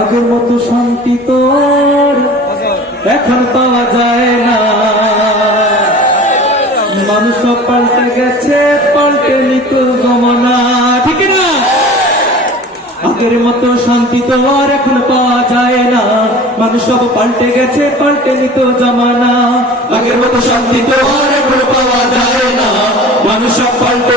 আগের মতো শান্তি তো আর এখন পাওয়া যায় না। মানুষ পাল্টে গেছে, পাল্টে নিত জমানা। ঠিক না? আগের মতো শান্তি তো আর এখন পাওয়া যায় না। মানুষ সব পাল্টে গেছে, পাল্টে নিত জমানা। আগের মতো শান্তি তো আর এখন পাওয়া যায় না। মানুষ সব পাল্টে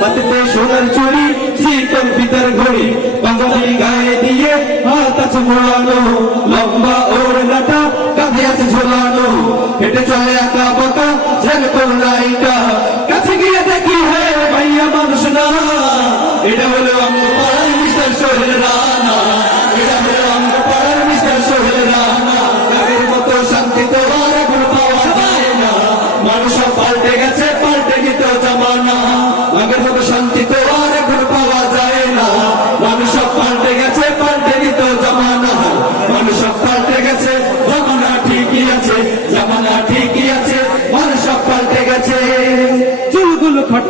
হাতেতে সোনার চুড়ি শীতল পিতার ঘড়ি পাঞ্জাবি গায়ে দিয়ে হাত আছে মোড়ানো, লম্বা ওর লাটা কাঁধে আছে ঝোলানো। হেঁটে চলে একা বাঁকা, যেন তোর নায়িকা। কাছে গিয়ে দেখি, হে ভাইয়া মানুষ না। এটা হলো আমার পাড়ার মিস্টার সোহেল রানা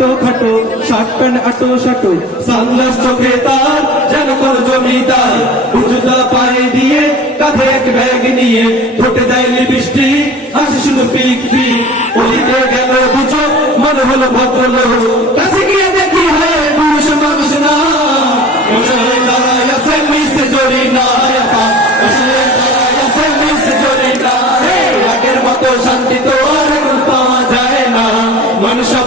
খাটো খাটো শার্ট প্যান্ট আটো শাটো সানগ্লাস চোখে তার, যেন কোন জমিদার উজুদা পায়ে দিয়ে, কাঁধে এক ব্যাগ নিয়ে ঠোঁটে দেয় বৃষ্টি, হাসি শুধু পিক পিক। ওদিকে গেল দুচো মনে হলো ভদ্রলোক। কাছে গিয়ে দেখি, হয়, পুরুষ মানুষ না। শান্তি তো আর পাওয়া যায় না। সব